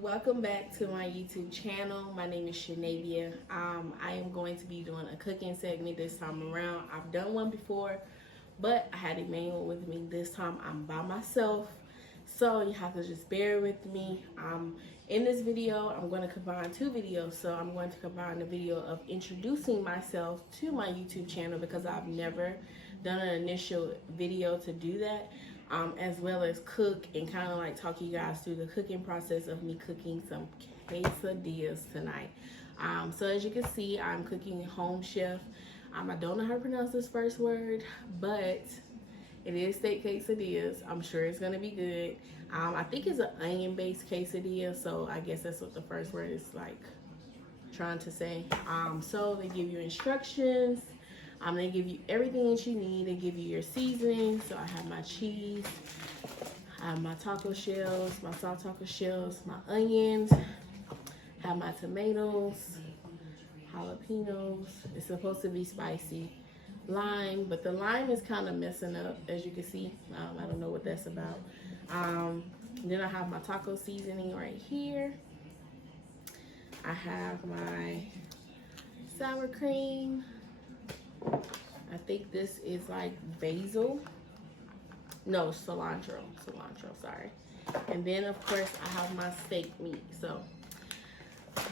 Welcome back to my YouTube channel. My name is Shanavia. I am going to be doing a cooking segment this time around. I've done one before, but I had Emmanuel with me. This time I'm by myself, so you have to just bear with me. In this video, I'm going to combine two videos. So I'm going to combine the video of introducing myself to my YouTube channel because I've never done an initial video to do that. As well as cook and kind of like talk you guys through the cooking process of me cooking some quesadillas tonight. So as you can see, I'm cooking home chef. I don't know how to pronounce this first word, but it is steak quesadillas. I'm sure it's gonna be good. I think it's an onion-based quesadilla, so I guess that's what the first word is like trying to say. So they give you instructions. They give you everything that you need. They give you your seasoning. So I have my cheese, I have my taco shells, my soft taco shells, my onions, I have my tomatoes, jalapenos. It's supposed to be spicy. Lime, but the lime is kind of messing up, as you can see. I don't know what that's about. Then I have my taco seasoning right here. I have my sour cream. I think this is like basil. No, cilantro, sorry. And then of course I have my steak meat. So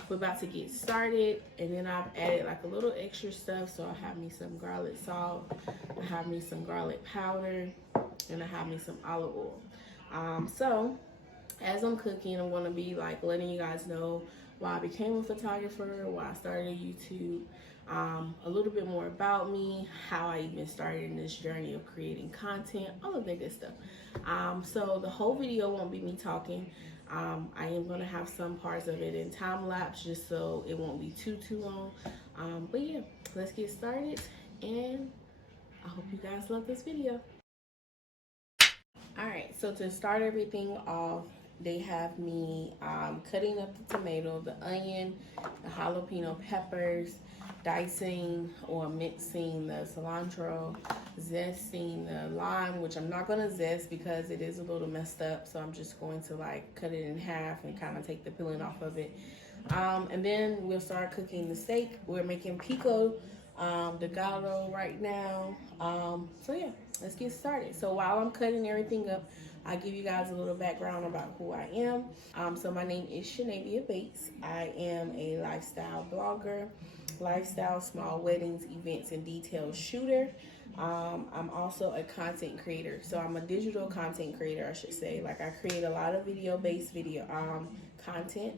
we're about to get started, and then I've added like a little extra stuff. So I have me some garlic salt, I have me some garlic powder, and I have me some olive oil. So as I'm cooking, I'm gonna be like letting you guys know why I became a photographer, why I started YouTube, a little bit more about me, how I even started in this journey of creating content, all of that good stuff. So the whole video won't be me talking. I am gonna have some parts of it in time lapse just so it won't be too long. But yeah, let's get started, and I hope you guys love this video. All right, so to start everything off, they have me cutting up the tomato, the onion, the jalapeno peppers, dicing or mixing the cilantro, zesting the lime, which I'm not gonna zest because it is a little messed up. So I'm just going to like cut it in half and kind of take the peeling off of it. And then we'll start cooking the steak. We're making pico de gallo right now. So yeah, let's get started. So while I'm cutting everything up, I'll give you guys a little background about who I am. So my name is Shanavia Bates. I am a lifestyle blogger, lifestyle, small weddings, events, and details shooter. I'm also a content creator. So I'm a digital content creator, I should say. Like I create a lot of video-based content.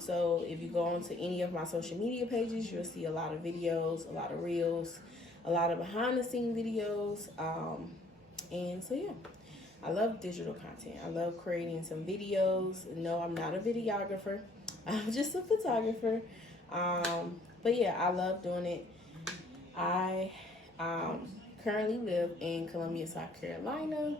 So if you go onto any of my social media pages, you'll see a lot of videos, a lot of reels, a lot of behind the scene videos. And so yeah, I love digital content. I love creating some videos. No, I'm not a videographer. I'm just a photographer. But yeah, I love doing it. I currently live in Columbia, South Carolina.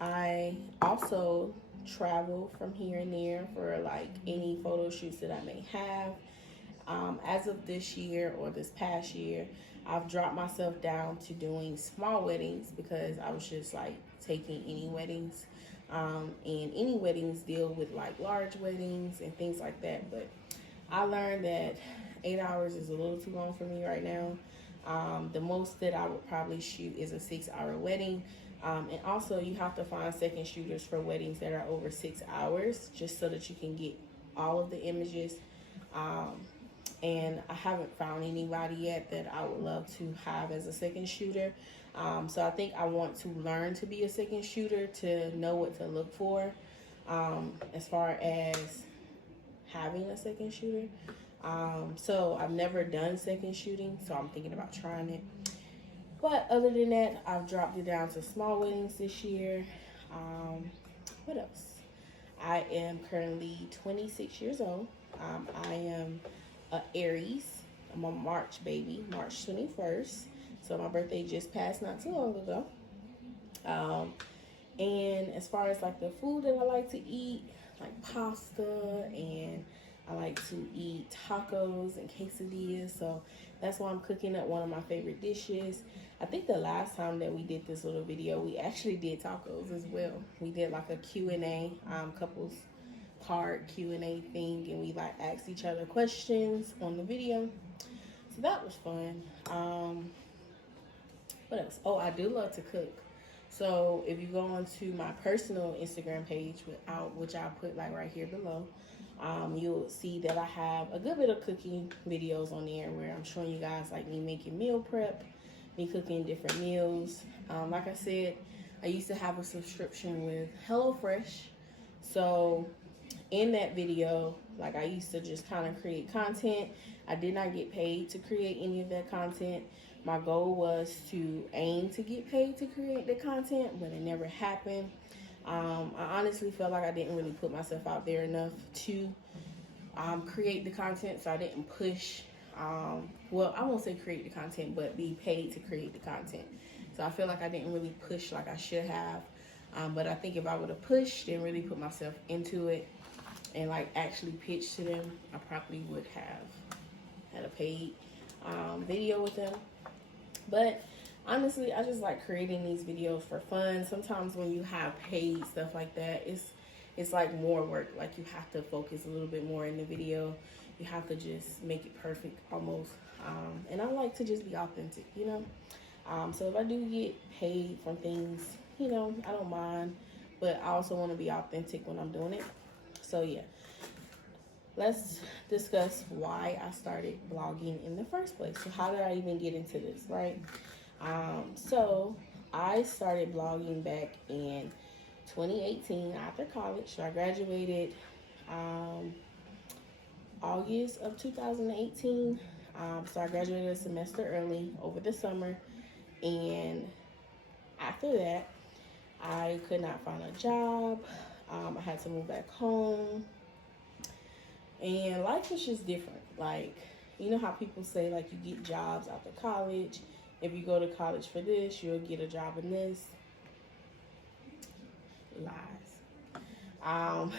I also travel from here and there for like any photo shoots that I may have. As of this year or this past year, I've dropped myself down to doing small weddings because I was just like taking any weddings. And any weddings deal with like large weddings and things like that. But I learned that 8 hours is a little too long for me right now. The most that I would probably shoot is a 6-hour wedding. And also you have to find second shooters for weddings that are over 6 hours just so that you can get all of the images. And I haven't found anybody yet that I would love to have as a second shooter. So I think I want to learn to be a second shooter to know what to look for as far as having a second shooter. So I've never done second shooting, so I'm thinking about trying it. But other than that, I've dropped it down to small weddings this year. What else? I am currently 26 years old. I am a Aries. I'm a March baby, March 21st. So my birthday just passed not too long ago. And as far as like the food that I like to eat, like pasta and I like to eat tacos and quesadillas, so that's why I'm cooking up one of my favorite dishes. I think the last time that we did this little video, we actually did tacos as well. We did like a Q&A, couples card Q&A thing, and we like asked each other questions on the video. So that was fun. What else? Oh, I do love to cook. So if you go onto my personal Instagram page, which I'll put like right here below, you'll see that I have a good bit of cooking videos on there where I'm showing you guys like me making meal prep, me cooking different meals. Like I said, I used to have a subscription with HelloFresh. So in that video, like I used to just kind of create content. I did not get paid to create any of that content. My goal was to aim to get paid to create the content, but it never happened. I honestly felt like I didn't really put myself out there enough to create the content, so I didn't push. Well, I won't say create the content, but be paid to create the content. So I feel like I didn't really push like I should have. But I think if I would have pushed and really put myself into it and like actually pitched to them, I probably would have had a paid video with them. But honestly, I just like creating these videos for fun. Sometimes when you have paid stuff like that, it's like more work. Like you have to focus a little bit more in the video. You have to just make it perfect almost. And I like to just be authentic, you know. So if I do get paid from things, you know, I don't mind. But I also want to be authentic when I'm doing it. So yeah, let's discuss why I started blogging in the first place. So how did I even get into this, right? So I started blogging back in 2018 after college. So I graduated August of 2018. So I graduated a semester early over the summer. And after that, I could not find a job. I had to move back home. And life is just different. Like, you know how people say, like, you get jobs after college. If you go to college for this, you'll get a job in this. Lies.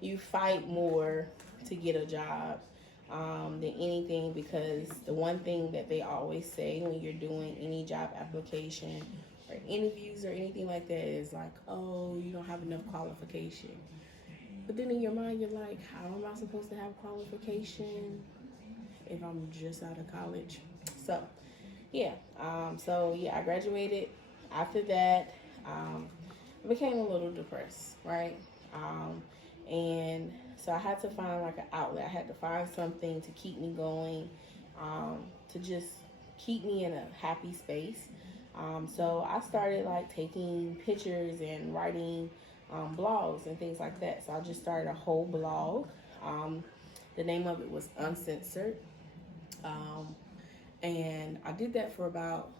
You fight more to get a job than anything, because the one thing that they always say when you're doing any job application or interviews or anything like that is like, oh, you don't have enough qualification. But then in your mind, you're like, how am I supposed to have qualification if I'm just out of college? So, yeah. I graduated. After that, I became a little depressed, right? And so I had to find like an outlet. I had to find something to keep me going, to just keep me in a happy space. So I started like taking pictures and writing blogs and things like that. So I just started a whole blog. The name of it was Uncensored. And I did that for about,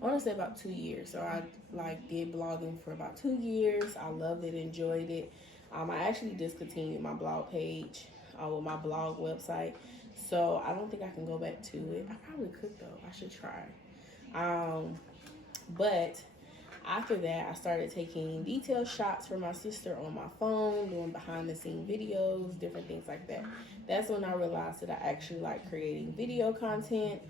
I want to say about 2 years. So I like did blogging for about 2 years. I loved it, enjoyed it. I actually discontinued my blog page with my blog website. So I don't think I can go back to it. I probably could though. I should try. But after that, I started taking detailed shots for my sister on my phone, doing behind the scene videos, different things like that. That's when I realized that I actually like creating video content,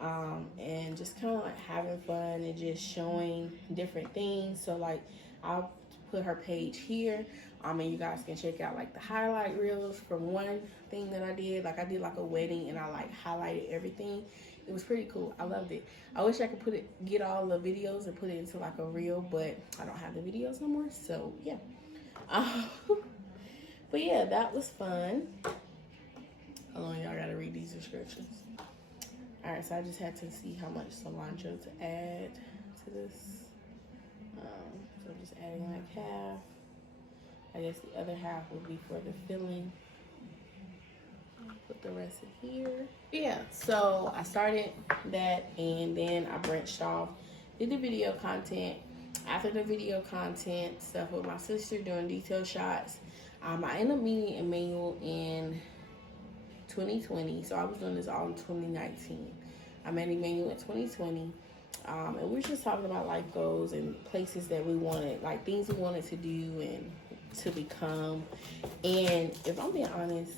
and just kind of like having fun and just showing different things. So like I'll put her page here, and you guys can check out like the highlight reels from one thing that I did. Like I did like a wedding and I like highlighted everything. It was pretty cool. I loved it. I wish I could get all the videos and put it into like a reel, but I don't have the videos no more. So yeah. But yeah, that was fun. Hold on, y'all gotta read these descriptions. All right, so I just had to see how much cilantro to add to this. So I'm just adding like half. I guess the other half will be for the filling. Put the rest in here. Yeah, so I started that, and then I branched off, did the video content. After the video content stuff with my sister doing detailed shots, I ended up meeting Emmanuel in 2020. So I was doing this all in 2019. I met Emmanuel in 2020. And we were just talking about life goals and places that we wanted, like things we wanted to do and to become. And if I'm being honest,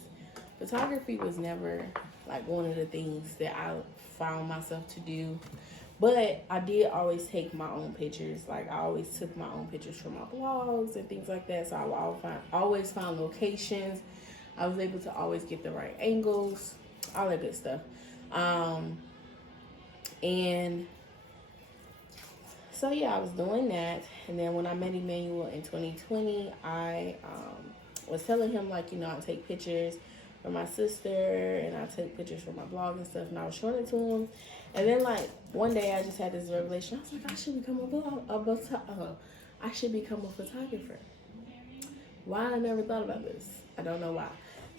photography was never like one of the things that I found myself to do. But I did always take my own pictures. Like I always took my own pictures for my blogs and things like that. So I always found locations. I was able to always get the right angles, all that good stuff. And so yeah, I was doing that. And then when I met Emmanuel in 2020, I was telling him like, you know, I take pictures for my sister and I took pictures for my blog and stuff, and I was showing it to him. And then like one day I just had this revelation. I was like, I should become I should become a photographer. Why I never thought about this? I don't know why.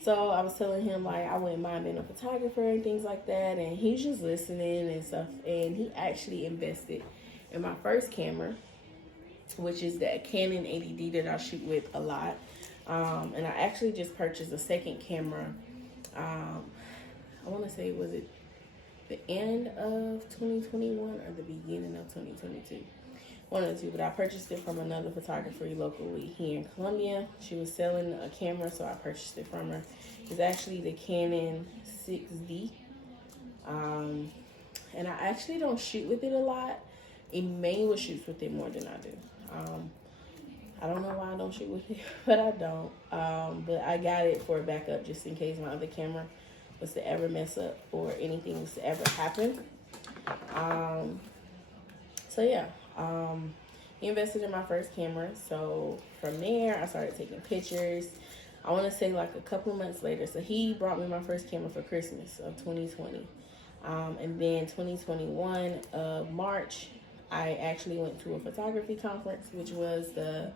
So I was telling him like I wouldn't mind being a photographer and things like that, and he's just listening and stuff. And he actually invested in my first camera, which is that Canon 80D that I shoot with a lot. And I actually just purchased a second camera. I want to say, was it the end of 2021 or the beginning of 2022? One of the two, but I purchased it from another photographer locally here in Columbia. She was selling a camera, so I purchased it from her. It's actually the Canon 6D. And I actually don't shoot with it a lot. Emmanuel shoots with it more than I do. I don't know why I don't shoot with it, but I don't. But I got it for a backup just in case my other camera was to ever mess up or anything was to ever happen. So yeah, he invested in my first camera. So from there, I started taking pictures. I want to say like a couple of months later. So he brought me my first camera for Christmas of 2020. And then 2021 of March, I actually went to a photography conference, which was the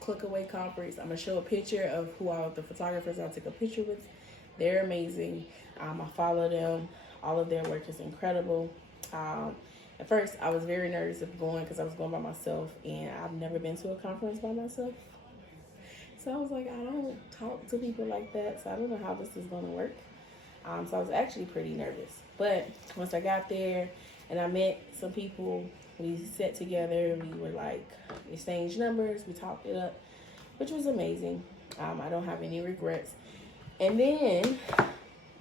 Click Away conference. I'm going to show a picture of who all of the photographers I took a picture with. They're amazing. I follow them. All of their work is incredible. At first, I was very nervous of going because I was going by myself, and I've never been to a conference by myself. So I was like, I don't talk to people like that, so I don't know how this is going to work. So I was actually pretty nervous. But once I got there and I met some people, we sat together, we were like, exchanged numbers, we talked it up, which was amazing. I don't have any regrets. And then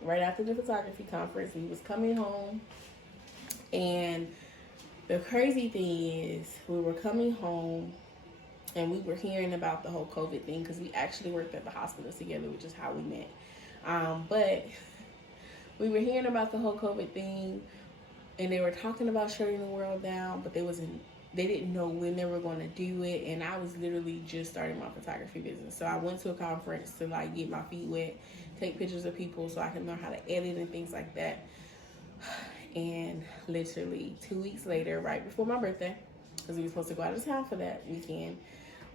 right after the photography conference, we was coming home, and the crazy thing is we were coming home and we were hearing about the whole COVID thing because we actually worked at the hospital together, which is how we met. But we were hearing about the whole COVID thing, and they were talking about shutting the world down, but they didn't know when they were going to do it. And I was literally just starting my photography business. So I went to a conference to like get my feet wet, take pictures of people so I can learn how to edit and things like that. And literally 2 weeks later, right before my birthday, because we were supposed to go out of town for that weekend,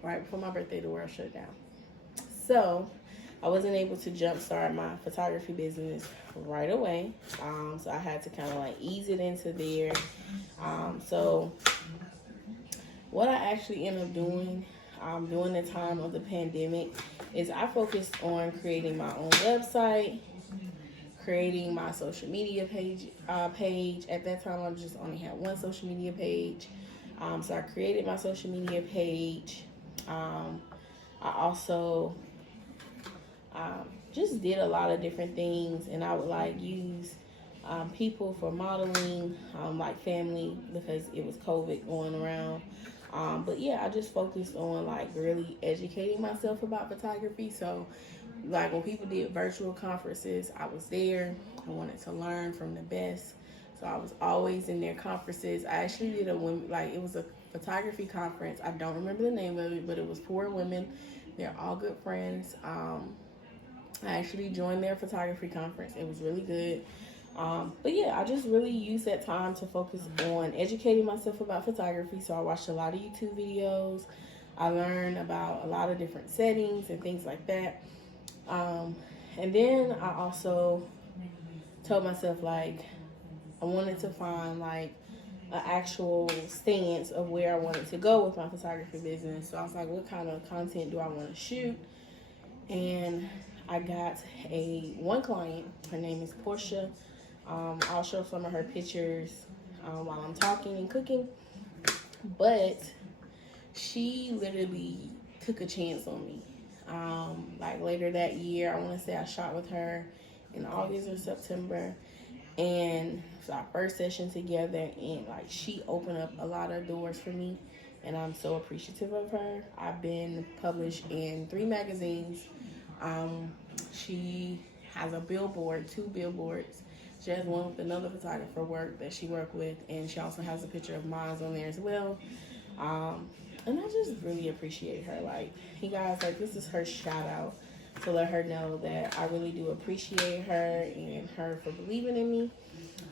right before my birthday, the world shut down. So I wasn't able to jumpstart my photography business right away. So I had to kind of like ease it into there. So what I actually ended up doing during the time of the pandemic is I focused on creating my own website, creating my social media page. At that time, I just only had one social media page. So I created my social media page. I also just did a lot of different things, and I would like use people for modeling, like family, because it was COVID going around. But yeah, I just focused on like really educating myself about photography. So like when people did virtual conferences, I was there. I wanted to learn from the best. So I was always in their conferences. I actually did it was a photography conference. I don't remember the name of it, but it was 4 women. They're all good friends. I actually joined their photography conference. It was really good. But yeah, I just really used that time to focus on educating myself about photography. So I watched a lot of YouTube videos. I learned about a lot of different settings and things like that. And then I also told myself like I wanted to find like an actual stance of where I wanted to go with my photography business. So I was like, what kind of content do I want to shoot? And I got one client. Her name is Portia. I'll show some of her pictures while I'm talking and cooking. But she literally took a chance on me. Like later that year, I want to say I shot with her in August or September, and it's our first session together, and like she opened up a lot of doors for me, and I'm so appreciative of her. I've been published in 3 magazines. She has a billboard, 2 billboards. She has one with another photographer that she worked with, and she also has a picture of mine on there as well. And I just really appreciate her. Like, you guys, like, this is her shout out to let her know that I really do appreciate her and her for believing in me.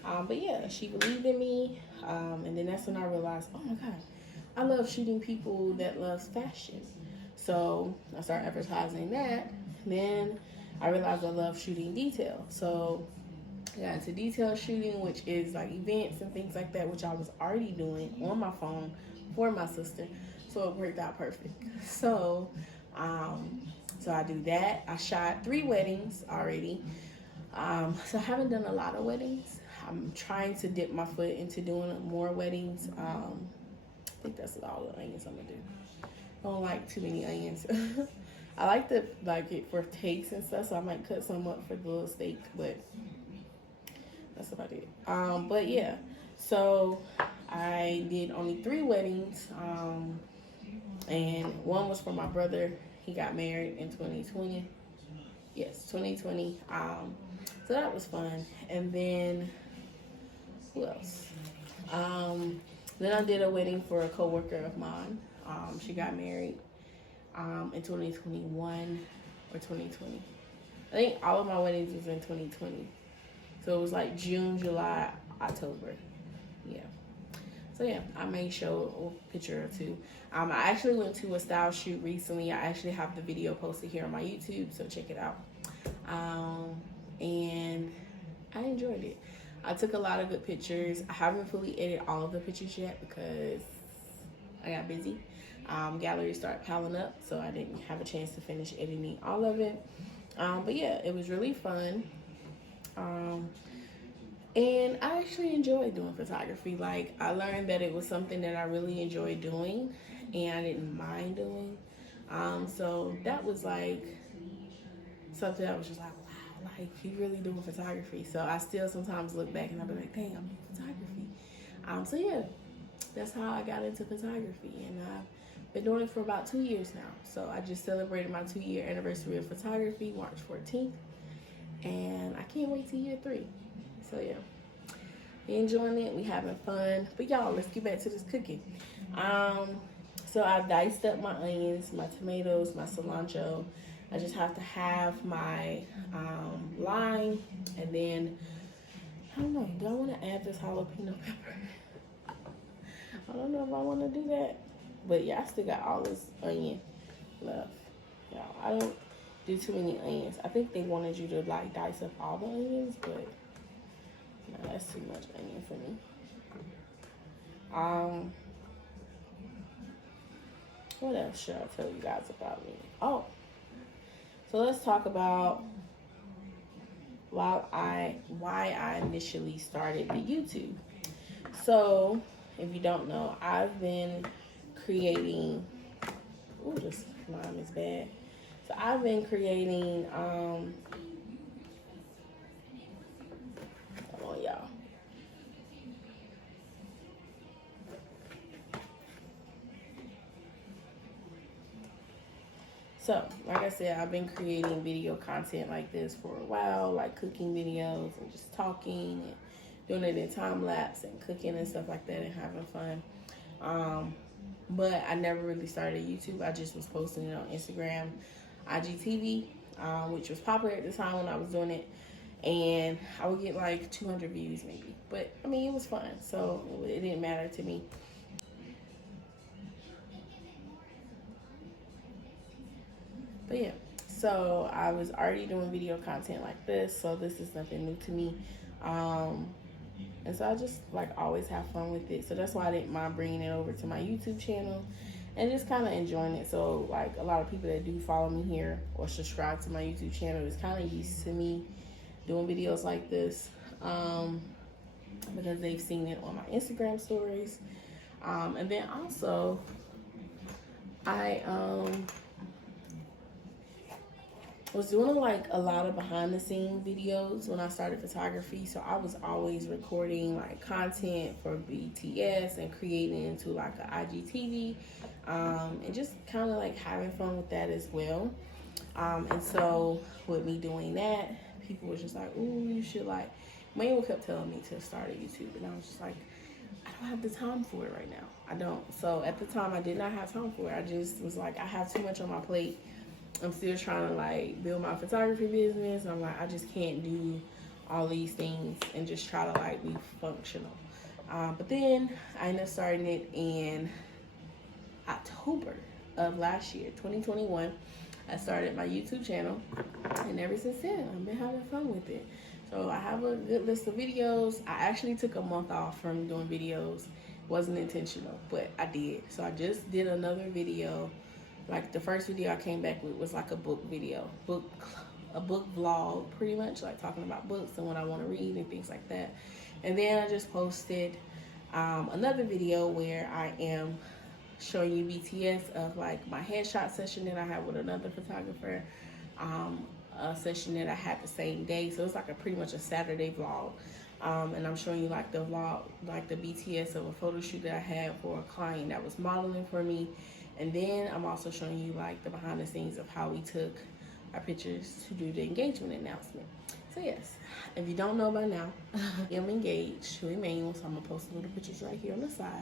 But yeah, she believed in me. And then that's when I realized, oh my God, I love shooting people that loves fashion. So I started advertising that. Then I realized I love shooting detail. So I got into detail shooting, which is like events and things like that, which I was already doing on my phone for my sister. So it worked out perfect. So I do that. I shot 3 weddings already. So I haven't done a lot of weddings. I'm trying to dip my foot into doing more weddings. I think that's all the onions I'm gonna do. I don't like too many onions. I like to like it for takes and stuff, so I might cut some up for the little steak, but that's about it. But yeah, so I did only 3 weddings, and one was for my brother. He got married in 2020. Yes, 2020. So that was fun. And then who else? Then I did a wedding for a coworker of mine. She got married in 2021 or 2020. I think all of my weddings was in 2020. So it was like June, July, October. Yeah. So yeah, I may show a picture or 2. I actually went to a style shoot recently. I actually have the video posted here on my YouTube, so check it out. And I enjoyed it. I took a lot of good pictures. I haven't fully edited all of the pictures yet because I got busy. Galleries started piling up, so I didn't have a chance to finish editing all of it. But yeah, it was really fun. And I actually enjoyed doing photography. Like, I learned that it was something that I really enjoyed doing and I didn't mind doing. So that was like something I was just like, wow, like you really doing photography. So I still sometimes look back and I'll be like, dang, I'm doing photography. So yeah, that's how I got into photography, and I've been doing it for about 2 years now. So I just celebrated my 2-year anniversary of photography, March 14th, and I can't wait to year 3. So yeah, we enjoying it, we having fun. But y'all, let's get back to this cooking. So I diced up my onions, my tomatoes, my cilantro. I just have to have my lime, and then I don't know, do I want to add this jalapeno pepper? I don't know if I want to do that, but yeah, I still got all this onion left. Y'all, I don't do too many onions. I think they wanted you to like dice up all the onions, but no, that's too much onion for me. What else should I tell you guys about me? Oh, so let's talk about why I initially started the YouTube. So if you don't know, I've been creating. Ooh, this lime is bad. So I've been creating. Come on, y'all. So, like I said, I've been creating video content like this for a while, like cooking videos and just talking and doing it in time lapse and cooking and stuff like that and having fun. But I never really started YouTube. I just was posting it on Instagram, IGTV, which was popular at the time when I was doing it. And I would get like 200 views maybe. But, I mean, it was fun. So, it didn't matter to me. But yeah, so I was already doing video content like this, so this is nothing new to me. And so I just like always have fun with it. So that's why I didn't mind bringing it over to my YouTube channel and just kind of enjoying it. So like a lot of people that do follow me here or subscribe to my YouTube channel is kind of used to me doing videos like this, because they've seen it on my Instagram stories. And then also I was doing like a lot of behind the scenes videos when I started photography. So I was always recording like content for BTS and creating into like an IGTV, and just kind of like having fun with that as well. And so with me doing that, people was just like, ooh, you should like, Manuel kept telling me to start a YouTube, and I was just like, I don't have the time for it right now. I don't. So at the time, I did not have time for it. I just was like, I have too much on my plate. I'm still trying to like build my photography business. I'm like, I just can't do all these things and just try to like be functional. But then I ended up starting it in October of last year, 2021. I started my YouTube channel, and ever since then, I've been having fun with it. So I have a good list of videos. I actually took a month off from doing videos. Wasn't intentional, but I did. So I just did another video. Like the first video I came back with was like a book video, a book vlog, pretty much like talking about books and what I want to read and things like that. And then I just posted another video where I am showing you BTS of like my headshot session that I had with another photographer, a session that I had the same day. So it's like pretty much a Saturday vlog. And I'm showing you like the vlog, like the BTS of a photo shoot that I had for a client that was modeling for me. And then I'm also showing you like the behind the scenes of how we took our pictures to do the engagement announcement. So yes, if you don't know by now, I'm engaged to Emmanuel, so I'm gonna post little pictures right here on the side.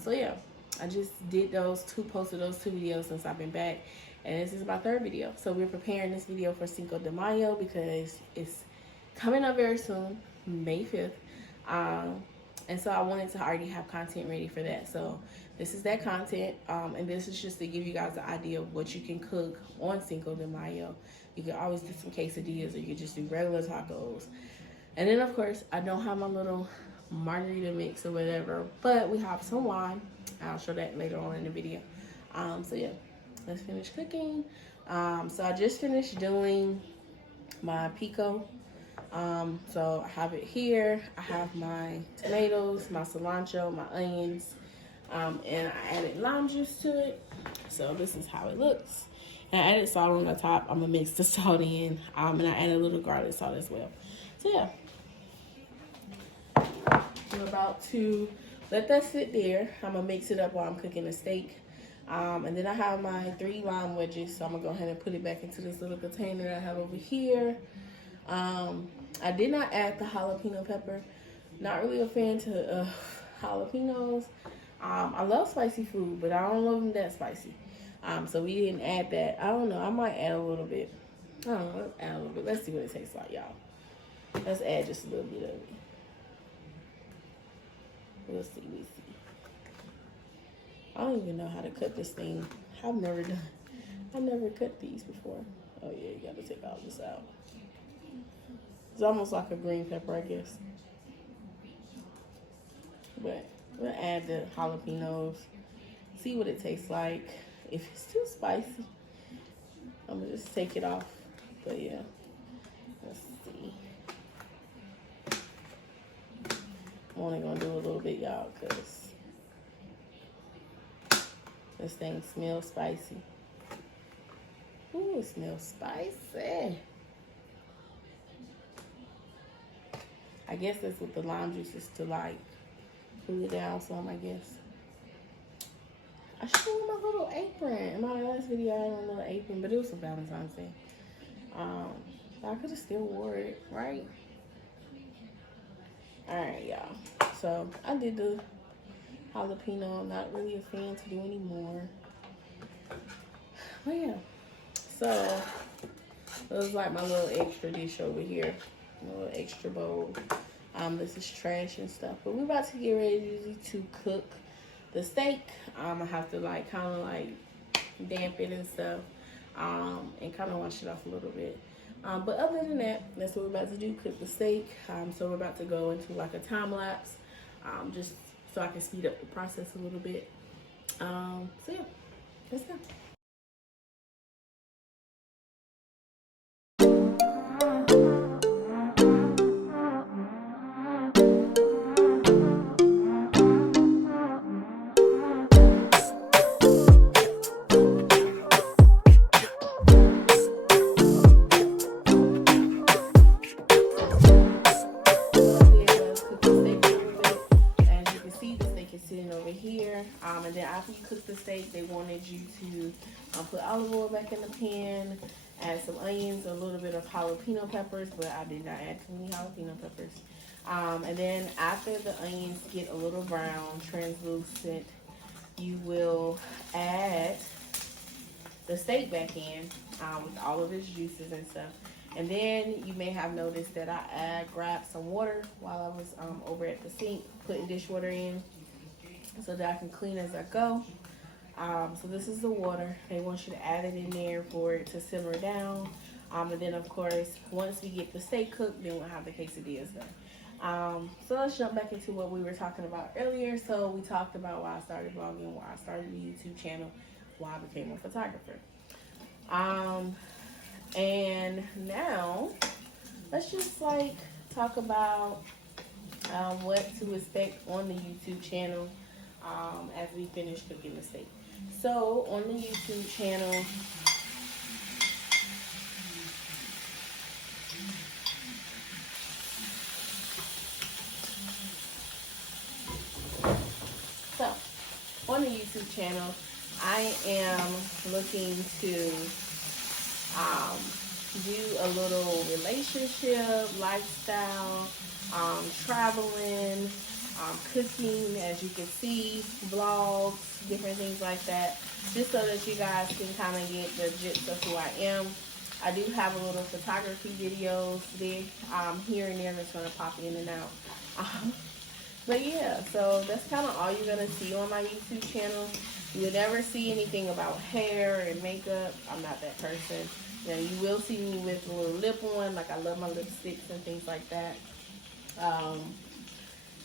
So yeah, I just posted those two videos since I've been back, and this is my third video. So we're preparing this video for Cinco de Mayo because it's coming up very soon, May 5th. And so I wanted to already have content ready for that. So this is that content, and this is just to give you guys an idea of what you can cook on Cinco de Mayo. You can always do some quesadillas, or you can just do regular tacos. And then, of course, I don't have my little margarita mix or whatever, but we have some wine. I'll show that later on in the video. So yeah, let's finish cooking. So I just finished doing my pico. So I have it here. I have my tomatoes, my cilantro, my onions, and I added lime juice to it. So this is how it looks. And I added salt on the top. I'm gonna mix the salt in, and I added a little garlic salt as well. So yeah, I'm about to let that sit there. I'm gonna mix it up while I'm cooking the steak. And then I have my 3 lime wedges, so I'm gonna go ahead and put it back into this little container that I have over here. I did not add the jalapeno pepper. Not really a fan to jalapenos. I love spicy food, but I don't love them that spicy. So we didn't add that. I don't know. I might add a little bit. I don't know. Let's add a little bit. Let's see what it tastes like, y'all. Let's add just a little bit of it. We'll see. I don't even know how to cut this thing. I've never cut these before. Oh yeah, you gotta take all this out. It's almost like a green pepper, I guess. But we'll add the jalapenos. See what it tastes like. If it's too spicy, I'm gonna just take it off. But yeah, let's see. I'm only gonna do a little bit, y'all, because this thing smells spicy. Ooh, it smells spicy. I guess that's what the lime juice is to like cool it down some, I guess. I should have my little apron. In my last video, I had a little apron, but it was for Valentine's Day. I could have still wore it, right? Alright, y'all. So I did the jalapeno. I'm not really a fan to do anymore. But yeah. So it was like my little extra dish over here. My little extra bowl. This is trash and stuff. But we're about to get ready to cook the steak. I have to like kind of like damp it and stuff. And kind of wash it off a little bit. But other than that, that's what we're about to do, cook the steak. So we're about to go into like a time lapse, just so I can speed up the process a little bit. So yeah, let's go. pan. Put olive oil back in the pan. Add some onions, a little bit of jalapeno peppers, but I did not add too many jalapeno peppers. And then after the onions get a little brown, translucent, you will add the steak back in with all of its juices and stuff. And then you may have noticed that I grabbed some water while I was over at the sink, putting dishwater in so that I can clean as I go. So this is the water. They want you to add it in there for it to simmer down. And then, of course, once we get the steak cooked, then we'll have the quesadillas done. So let's jump back into what we were talking about earlier. So we talked about why I started vlogging, why I started the YouTube channel, why I became a photographer. And now let's just like talk about what to expect on the YouTube channel as we finish cooking the steak. So on the YouTube channel, I am looking to do a little relationship, lifestyle, traveling, cooking, as you can see, vlogs, different things like that, just so that you guys can kind of get the gist of who I am. I do have a little photography videos there, here and there that's going to pop in and out. But yeah, so that's kind of all you're going to see on my YouTube channel. You'll never see anything about hair and makeup. I'm not that person. Now, you will see me with a little lip on, like I love my lipsticks and things like that.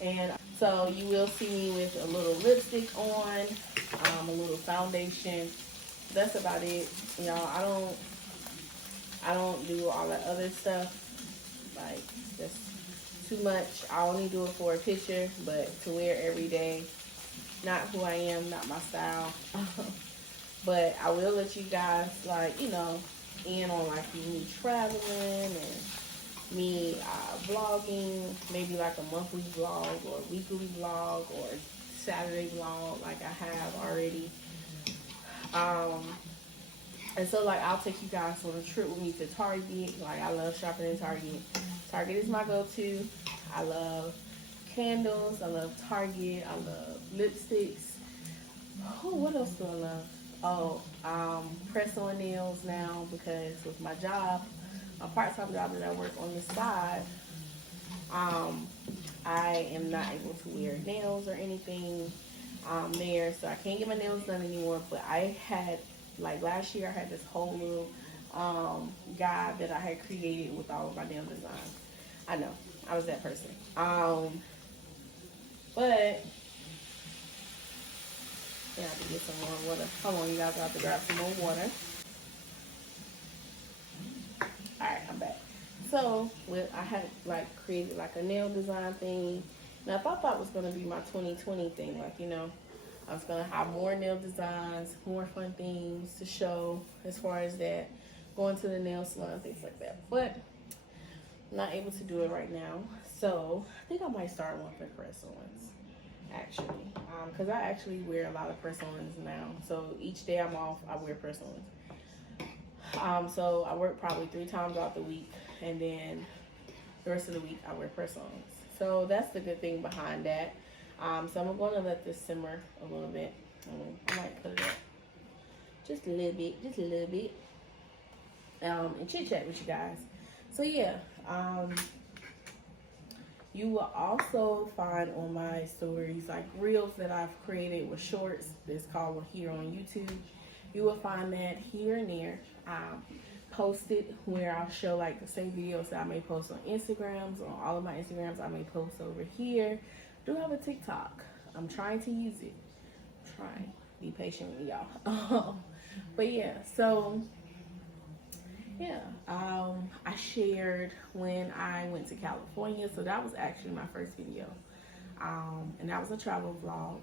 And so you will see me with a little lipstick on, a little foundation. That's about it. Y'all, I don't do all that other stuff. Like, that's too much. I only do it for a picture, but to wear every day, not who I am, not my style. But I will let you guys, like, you know, in on like me traveling and me vlogging, maybe like a monthly vlog or a weekly vlog or a Saturday vlog like I have already. And so like I'll take you guys on a trip with me to Target. Like I love shopping in Target. Target is my go-to. I love candles. I love Target. I love lipsticks. Oh, what else do I love? Oh, press-on nails now, because with my job, my part-time job that I work on the side, I am not able to wear nails or anything there, so I can't get my nails done anymore. But I had, like last year, I had this whole little guide that I had created with all of my nail designs. I know, I was that person. But yeah, I have to get some more water. Hold on, you guys, I have to grab some more water. Alright, I'm back. So, I had like created like a nail design thing. Now, I thought that was going to be my 2020 thing. Like, you know, I was going to have more nail designs, more fun things to show as far as that, going to the nail salon, things like that. But I'm not able to do it right now. So, I think I might start one for press-ons, actually. Because I actually wear a lot of press-ons now. So, each day I'm off, I wear press-ons. So I work probably 3 times out the week, and then the rest of the week I wear press-ons. So that's the good thing behind that. So I'm going to let this simmer a little bit. I might put it up just a little bit, and chit-chat with you guys. So yeah, you will also find on my stories like reels that I've created with shorts. It's called here on YouTube. You will find that here and there. Posted where I'll show like the same videos that I may post on Instagrams. On all of my Instagrams, I may post over here. I do have a TikTok. I'm trying to use it. Be patient with y'all. But yeah, so yeah, I shared when I went to California. So that was actually my first video, and that was a travel vlog.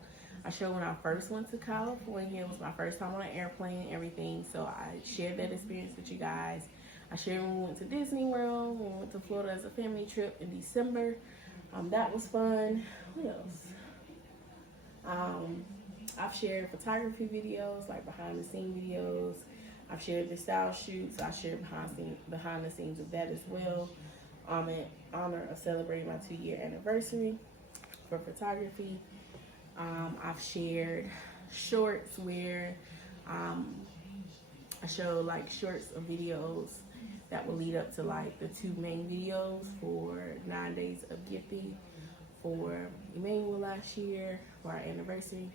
I showed when I first went to California. It was my first time on an airplane and everything. So I shared that experience with you guys. I shared when we went to Disney World, when we went to Florida as a family trip in December. That was fun. What else? I've shared photography videos, like behind the scene videos. I've shared the style shoots. I shared behind the scenes of that as well. In honor of celebrating my 2-year anniversary for photography. I've shared shorts where I show like shorts of videos that will lead up to like the 2 main videos for 9 days of gifting for Emmanuel last year for our anniversary.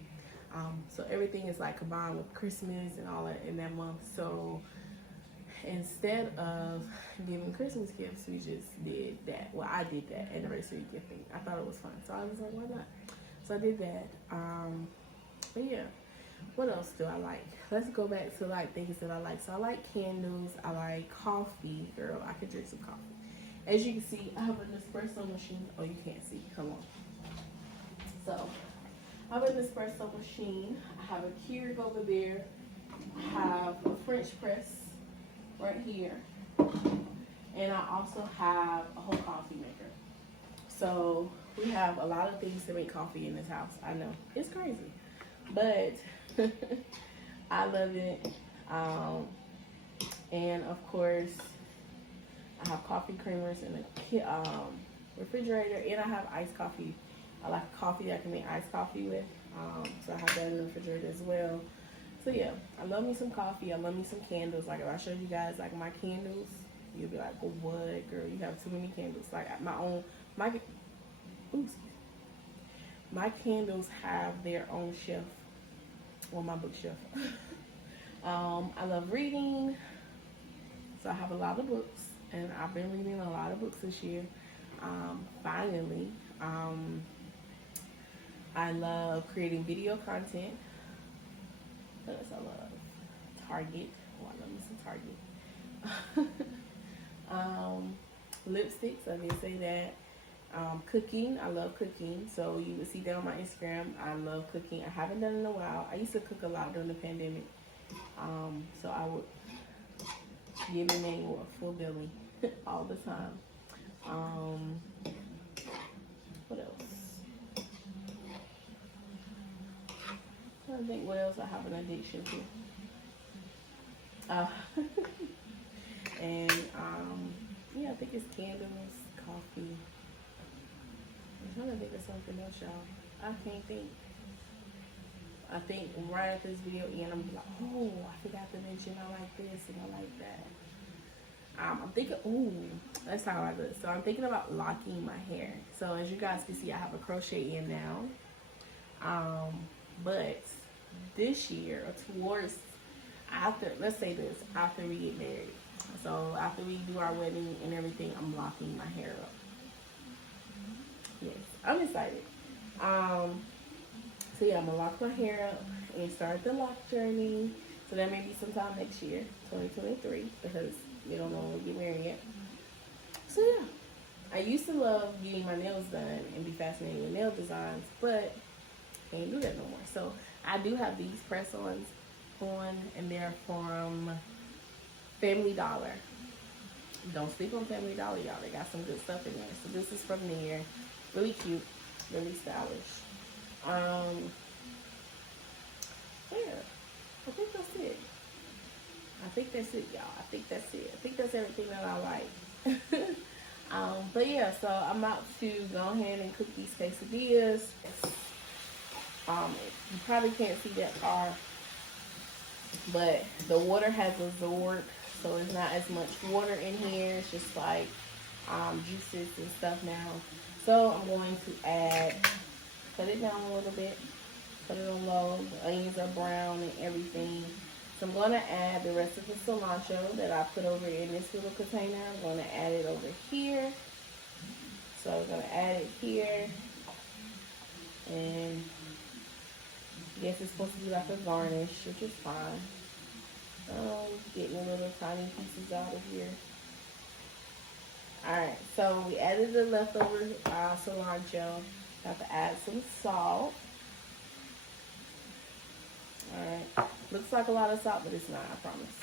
So everything is like combined with Christmas and all that in that month. So instead of giving Christmas gifts, we just did that. Well, I did that anniversary gifting. I thought it was fun, so I was like, why not? So I did that. But yeah, what else do I like? Let's go back to like things that I like. So I like candles. I like coffee. Girl, I could drink some coffee. As you can see, I have an espresso machine. Oh, you can't see. Come on. So I have an espresso machine. I have a Keurig over there. I have a French press right here. And I also have a whole coffee maker. So we have a lot of things to make coffee in this house. I know. It's crazy. But I love it. And of course, I have coffee creamers in the refrigerator, and I have iced coffee. I like coffee that I can make iced coffee with. So I have that in the refrigerator as well. So yeah, I love me some coffee. I love me some candles. Like if I showed you guys like my candles, you'll be like, oh, what, girl? You have too many candles. Like my candles have their own shelf on my bookshelf. I love reading, so I have a lot of books, and I've been reading a lot of books this year. Finally, I love creating video content. What else I love? Target. Oh, I love me some Target. Lipsticks, I did say that. Cooking, I love cooking. So you would see that on my Instagram. I love cooking. I haven't done it in a while. I used to cook a lot during the pandemic. So I would give Emmanuel a full belly all the time. What else? I don't think what else I have an addiction to. And yeah, I think it's candles, coffee. I'm trying to think of something else, y'all. I can't think. I think right after this video end, I'm like, oh, I forgot to mention I like this and I like that. I'm thinking, ooh, let's talk about this. So I'm thinking about locking my hair. So as you guys can see, I have a crochet in now. But this year, or towards after, let's say this, after we get married. So after we do our wedding and everything, I'm locking my hair up. Yes, I'm excited. So yeah, I'm gonna lock my hair up and start the lock journey. So that may be sometime next year, 2023, because we don't know when we get married yet. So yeah, I used to love getting my nails done and be fascinated with nail designs, but can't do that no more. So I do have these press-ons on, and they're from Family Dollar. Don't sleep on Family Dollar, y'all. They got some good stuff in there. So this is from there. Really cute, really stylish. Yeah, I think that's it. I think that's it, y'all. I think that's it. I think that's everything that I like. But yeah, so I'm about to go ahead and cook these quesadillas. You probably can't see that far, but the water has absorbed, so there's not as much water in here. It's just like juices and stuff now. So I'm going to add, cut it down a little bit, put it on low. The onions are brown and everything. So I'm going to add the rest of the cilantro that I put over in this little container. I'm going to add it over here. So I'm going to add it here. And I guess it's supposed to be like a garnish, which is fine. Getting the little tiny pieces out of here. Alright, so we added the leftover cilantro. Have to add some salt. Alright, looks like a lot of salt, but it's not, I promise.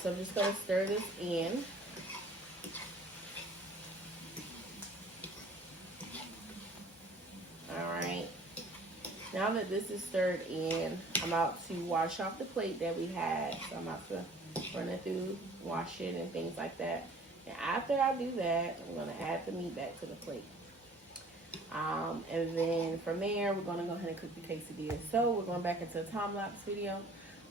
So I'm just going to stir this in. Alright. Now that this is stirred in, I'm about to wash off the plate that we had. So I'm about to run it through, wash it, and things like that. And after I do that, I'm going to add the meat back to the plate. And then from there, we're going to go ahead and cook the quesadillas. So we're going back into a time-lapse video.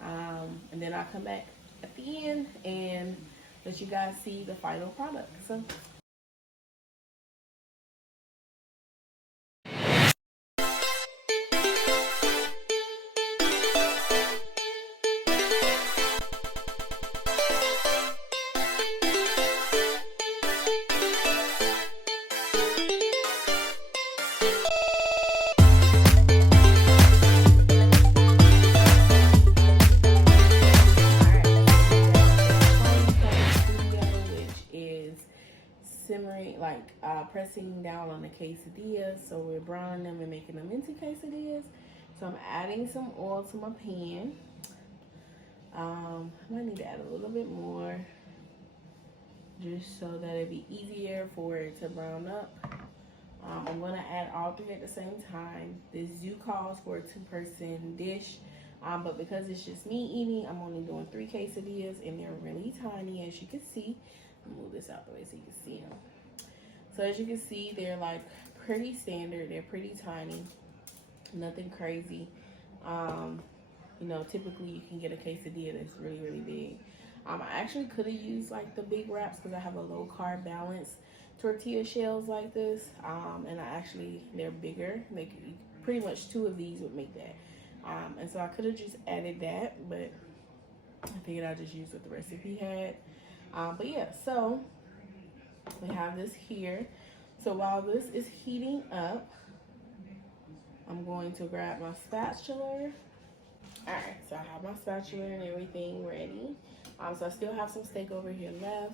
And then I'll come back at the end and let you guys see the final product. So. Simmering, like pressing down on the quesadillas. So we're browning them and making them into quesadillas. So I'm adding some oil to my pan. I might need to add a little bit more just so that it'd be easier for it to brown up. I'm going to add all three at the same time. This zoo calls for a 2-person dish, but because it's just me eating, I'm only doing 3 quesadillas, and they're really tiny, as you can see. Move this out the way so you can see them. So as you can see, they're like pretty standard. They're pretty tiny, nothing crazy. You know, typically you can get a quesadilla that's really, really big. I actually could have used like the big wraps because I have a low carb balance tortilla shells like this, and they're bigger. Pretty much 2 of these would make that. And so I could have just added that, but I figured I'd just use what the recipe had. But yeah, so we have this here. So while this is heating up, I'm going to grab my spatula. Alright, so I have my spatula and everything ready. So I still have some steak over here left.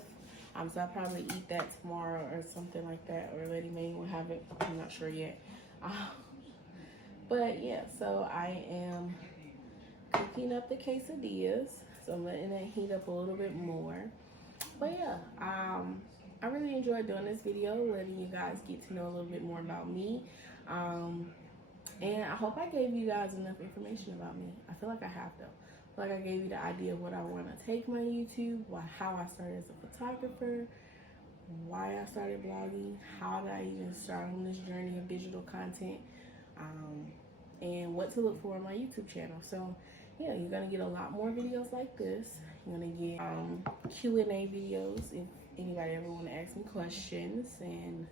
So I'll probably eat that tomorrow or something like that, or Lady May will have it. I'm not sure yet. But yeah, so I am cooking up the quesadillas. So I'm letting it heat up a little bit more. But yeah, I really enjoyed doing this video, letting you guys get to know a little bit more about me. And I hope I gave you guys enough information about me. I feel like I have, though. I feel like I gave you the idea of what I want to take my YouTube, how I started as a photographer, why I started blogging, how did I even start on this journey of digital content, and what to look for on my YouTube channel. So yeah, you're going to get a lot more videos like this. You're going to get Q&A videos if anybody ever want to ask me questions, and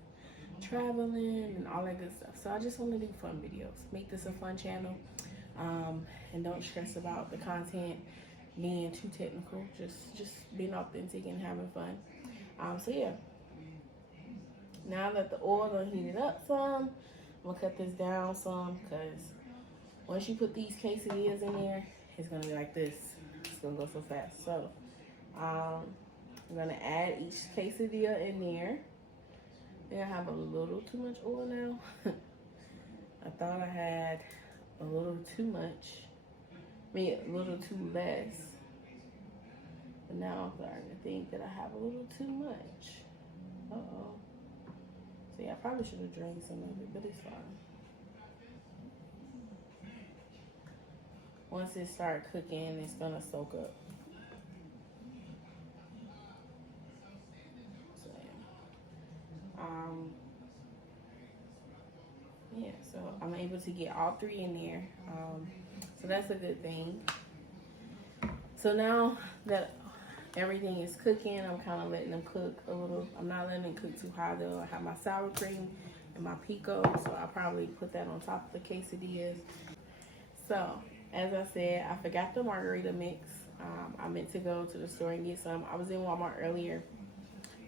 traveling and all that good stuff. So I just want to do fun videos, make this a fun channel, and don't stress about the content being too technical, just being authentic and having fun. So yeah, now that the oil done heated up some, I'm gonna cut this down some, because once you put these quesadillas in there, it's gonna be like this. It's gonna go so fast. So I'm gonna add each quesadilla in there. I think I have a little too much oil now. I thought I had a little too much. I mean, a little too less. But now I'm starting to think that I have a little too much. Uh-oh. So yeah, I probably should have drained some of it, but it's fine. Once it starts cooking, it's gonna soak up. Yeah, so I'm able to get all 3 in there, so that's a good thing. So now that everything is cooking, I'm kind of letting them cook a little. I'm not letting them cook too high though. I have my sour cream and my pico, so I'll probably put that on top of the quesadillas. So as I said, I forgot the margarita mix. I meant to go to the store and get some. I was in Walmart earlier,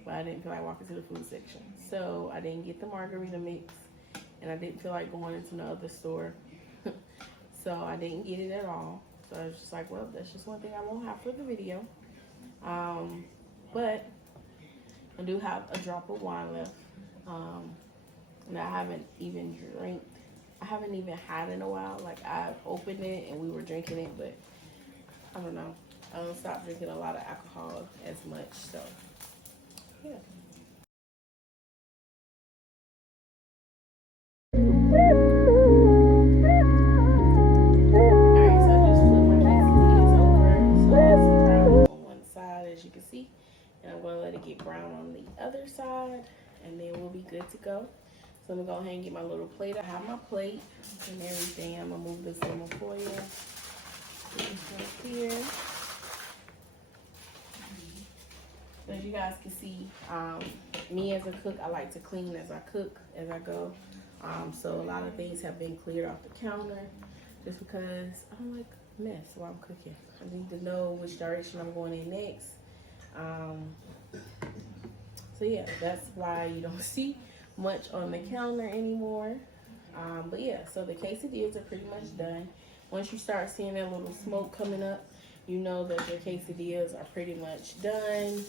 but I didn't feel like walking to the food section, so I didn't get the margarita mix, and I didn't feel like going into the other store. So I didn't get it at all. So I was just like, well, that's just one thing I won't have for the video. But I do have a drop of wine left, and I haven't even had in a while. Like, I opened it and we were drinking it, but I don't know. I don't stop drinking a lot of alcohol as much, so yeah. And I'm gonna let it get brown on the other side, and then we'll be good to go. So I'm gonna go ahead and get my little plate. I have my plate and everything. I'm gonna move this in the foil. Put this right here. So as you guys can see, me as a cook, I like to clean as I cook, as I go. So a lot of things have been cleared off the counter just because I don't like mess while I'm cooking. I need to know which direction I'm going in next. So yeah, that's why you don't see much on the counter anymore. But yeah, so the quesadillas are pretty much done. Once you start seeing that little smoke coming up, you know that your quesadillas are pretty much done.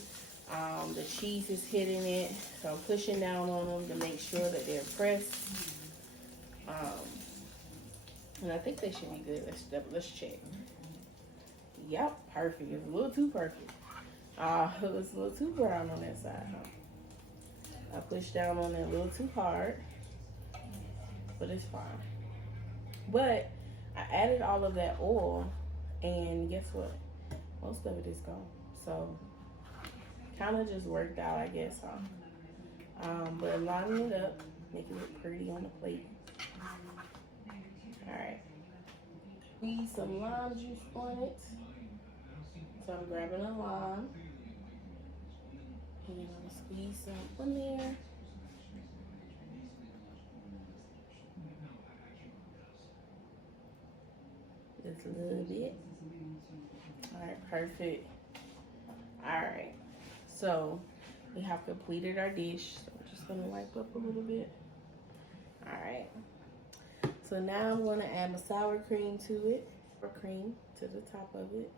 The cheese is hitting it, so I'm pushing down on them to make sure that they're pressed. And I think they should be good. Let's check. Yep, perfect. It's a little too perfect. It was a little too brown on that side, huh? I pushed down on it a little too hard, but it's fine. But I added all of that oil, and guess what? Most of it is gone. So kind of just worked out, I guess, huh? But lining it up, make it look pretty on the plate. All right. Squeeze some lime juice on it. So I'm grabbing a lime. And I'm gonna squeeze some on there. Just a little bit. All right, perfect. All right, so we have completed our dish. So I'm just gonna wipe up a little bit. All right. So now I'm gonna add my sour cream to it, or cream to the top of it,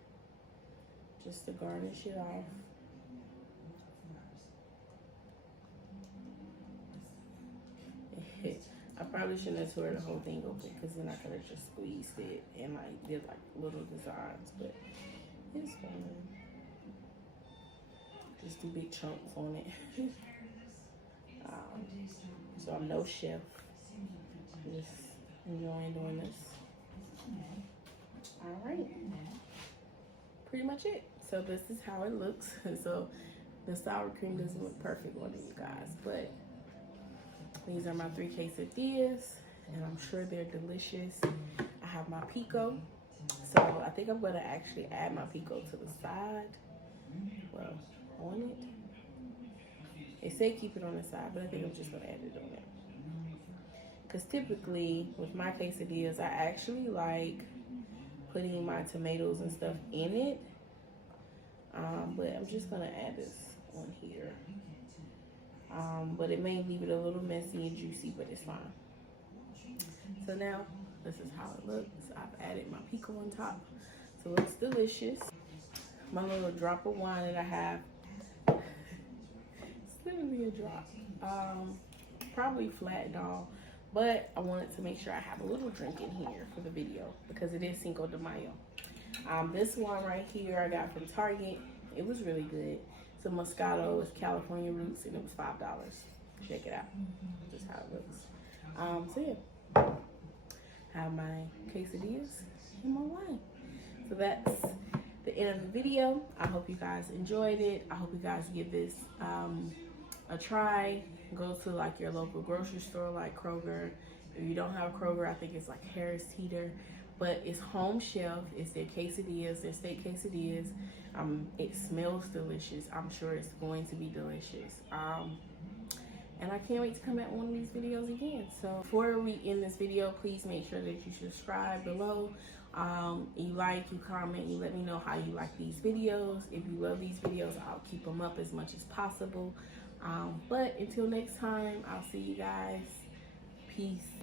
just to garnish it off. I probably shouldn't have tore the whole thing open because then I could have just squeezed it and like did like little designs, but it's fine. Just do big chunks on it. So I'm no chef, just enjoying doing this. All right, pretty much it. So this is how it looks. So the sour cream doesn't look perfect on it, you guys, but these are my 3 quesadillas, and I'm sure they're delicious. I have my pico, so I think I'm gonna actually add my pico to the side. Well, on it. They say keep it on the side, but I think I'm just gonna add it on it. Because typically with my quesadillas, I actually like putting my tomatoes and stuff in it. But I'm just gonna add this on here. But it may leave it a little messy and juicy, but it's fine. So now, this is how it looks. I've added my pico on top. So it looks delicious. My little drop of wine that I have. It's literally a drop. Probably flat dog. But I wanted to make sure I have a little drink in here for the video because it is Cinco de Mayo. This one right here I got from Target. It was really good. It's a Moscato, it's California roots, and it was $5. Check it out. Just how it looks. So yeah, I have my quesadillas and my wine. So that's the end of the video. I hope you guys enjoyed it. I hope you guys give this a try. Go to like your local grocery store like Kroger. If you don't have Kroger, I think it's like Harris Teeter. But it's home shelf. It's their quesadillas, their steak quesadillas. It smells delicious. I'm sure it's going to be delicious. And I can't wait to come at one of these videos again. So before we end this video, please make sure that you subscribe below. You like, you comment, you let me know how you like these videos. If you love these videos, I'll keep them up as much as possible. But until next time, I'll see you guys. Peace.